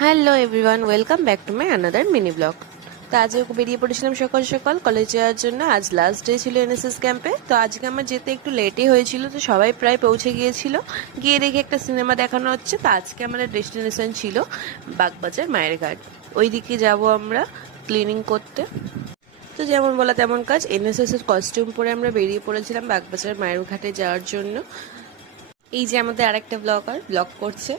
Hello everyone, welcome back to my another mini blog. তো আজকে বেরিয়ে পড়েছিলাম সকাল সকাল কলেজ যাওয়ার জন্য। আজ লাস্ট ডে ছিল এনএসএস ক্যাম্পে। তো আজকে আমার যেতে একটু লেটই হয়েছিল, তো সবাই প্রায় পৌঁছে গিয়েছিল। গিয়ে দেখে একটা সিনেমা দেখানো হচ্ছে। তো আজকে আমাদের ডেস্টিনেশন ছিল বাগবাজার মায়ের ঘাট। ওই দিকে যাব আমরা ক্লিনিং করতে। তো যেমন বলা তেমন কাজ, এনএসএস এর কস্টিউম পরে আমরা বেরিয়ে পড়েছিলাম বাগবাজার মায়ের ঘাটে যাওয়ার জন্য। এই যে আমাদের আরেকটা ব্লগার ব্লগ করছে।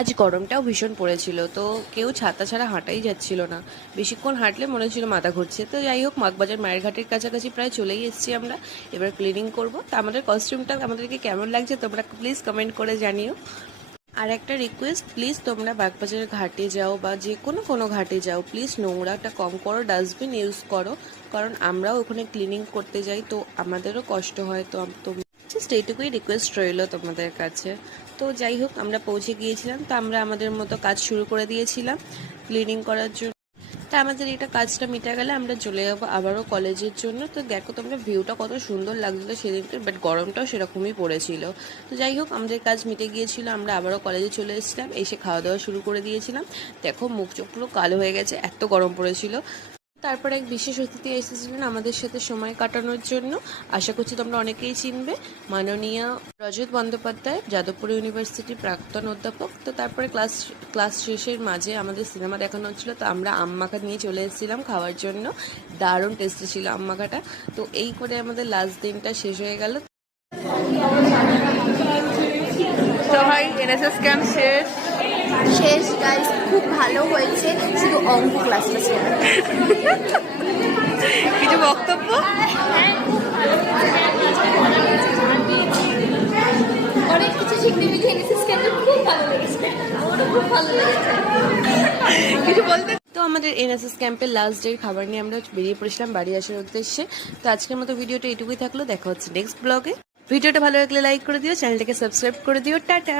আজ গরমটাও ভীষণ পড়েছিল, তো কেউ ছাতা ছাড়া হাঁটাই যাচ্ছিল না। বেশিক্ষণ হাঁটলে মনে হচ্ছিল মাথা ঘুরছে। তো যাই হোক, বাগবাজার মায়ের ঘাটের কাছাকাছি প্রায় চলেই এসেছি আমরা। এবার ক্লিনিং করব। তো আমাদের কস্টিউমটা আমাদেরকে কেমন লাগছে তোমরা প্লিজ কমেন্ট করে জানিও। আর একটা রিকোয়েস্ট, প্লিজ তোমরা বাগবাজার ঘাটে যাও বা যে কোনো ঘাটে যাও, প্লিজ নোংরাটা কম করো, ডাস্টবিন ইউজ করো। কারণ আমরাও ওখানে ক্লিনিং করতে যাই, তো আমাদেরও কষ্ট হয়। তো জাস্ট এইটুকুই রিকোয়েস্ট রইল তোমাদের কাছে। তো যাই হোক, আমরা পৌঁছে গিয়েছিলাম। তো আমরা আমাদের মতো কাজ শুরু করে দিয়েছিলাম ক্লিনিং করার জন্য। তা আমাদের এটা কাজটা মিটে গেলে আমরা চলে যাবো আবারও কলেজের জন্য। তো দেখো তোমরা, ভিউটা কত সুন্দর লাগছিলো সেদিনকে, বাট গরমটাও সেরকমই পড়েছিল। তো যাই হোক, আমাদের কাজ মিটে গিয়েছিল, আমরা আবারও কলেজে চলে এসেছিলাম। এসে খাওয়া দাওয়া শুরু করে দিয়েছিলাম। দেখো মুখ চোখ পুরো কালো হয়ে গেছে, এত গরম পড়েছিল। তারপর এক বিশেষ অতিথি এসেছিলেন আমাদের সাথে সময় কাটানোর জন্য। আশা করছি তোমরা অনেকেই চিনবে, মাননীয় রজত বন্দ্যোপাধ্যায়, যাদবপুর ইউনিভার্সিটির প্রাক্তন অধ্যাপক। তো তারপরে ক্লাস শেষের মাঝে আমাদের সিনেমা দেখানো হচ্ছিলো। তো আমরা আম মাখা নিয়ে চলে এসেছিলাম খাওয়ার জন্য। দারুণ টেস্টি ছিল আম মাখাটা। তো এই করে আমাদের লাস্ট দিনটা শেষ হয়ে গেল। তো ভাই, এনএসএস ক্যাম্প শেষ গাইস, খুব ভালো হয়েছে, শুধু অঙ্ক ক্লাসটা ছিল। কিছু বক্তব্য? অনেক কিছু শিখতে পেরেছি এনএসএস ক্যাম্পে, খুব ভালো লেগেছে, আমারও খুব ভালো লেগেছে। কিছু বলতে? তো আমাদের এনএসএস ক্যাম্পের লাস্ট ডের খাবার নিয়ে আমরা বেরিয়ে পড়েছিলাম বাড়ি আসার উদ্দেশ্যে। তো আজকের মতো ভিডিওটা এটুকুই থাকলো, দেখা হচ্ছে নেক্সট ব্লগে। ভিডিওটা ভালো লাগলে লাইক করে দিও, চ্যানেলটাকে সাবস্ক্রাইব করে দিও। টাটা।